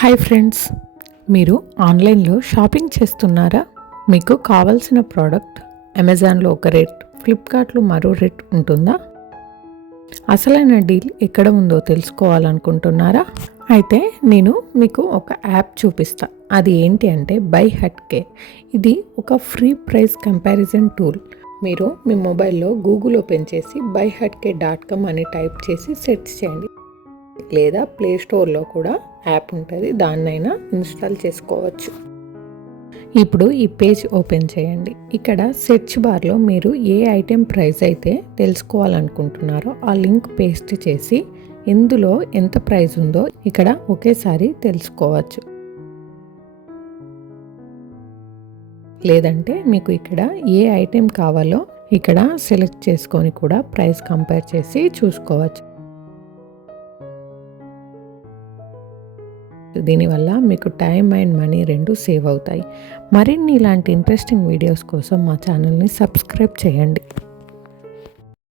Hi friends, మీరు ఆన్లైన్లో shopping చేస్తున్నారా? మీకు కావాల్సిన ప్రోడక్ట్ అమెజాన్లో ఒక రేట్, ఫ్లిప్కార్ట్లో మరో రేట్ ఉంటుందా? అసలైన డీల్ ఎక్కడ ఉందో తెలుసుకోవాలనుకుంటున్నారా? అయితే నేను మీకు ఒక యాప్ చూపిస్తా. అది ఏంటి అంటే బైహట్కే. ఇది ఒక ఫ్రీ ప్రైస్ కంపారిజన్ టూల్. మీరు మీ మొబైల్లో గూగుల్ ఓపెన్ చేసి buyhatke.com అని టైప్ చేసి సెర్చ్ చేయండి, లేదా ప్లే స్టోర్లో కూడా యాప్ ఉంటుంది, దాన్నైనా ఇన్స్టాల్ చేసుకోవచ్చు. ఇప్పుడు ఈ పేజ్ ఓపెన్ చేయండి. ఇక్కడ సెర్చ్ బార్లో మీరు ఏ ఐటెం ప్రైస్ అయితే తెలుసుకోవాలనుకుంటున్నారో ఆ లింక్ పేస్ట్ చేసి ఇందులో ఎంత ప్రైస్ ఉందో ఇక్కడ ఒకేసారి తెలుసుకోవచ్చు. లేదంటే మీకు ఇక్కడ ఏ ఐటెం కావాలో ఇక్కడ సెలెక్ట్ చేసుకొని కూడా ప్రైస్ కంపేర్ చేసి చూసుకోవచ్చు. దీనివల్ల మీకు టైం అండ్ మనీ రెండు సేవ్ అవుతాయి. మరిన్ని ఇలాంటి ఇంట్రెస్టింగ్ వీడియోస్ కోసం మా ఛానల్ని సబ్స్క్రైబ్ చేయండి.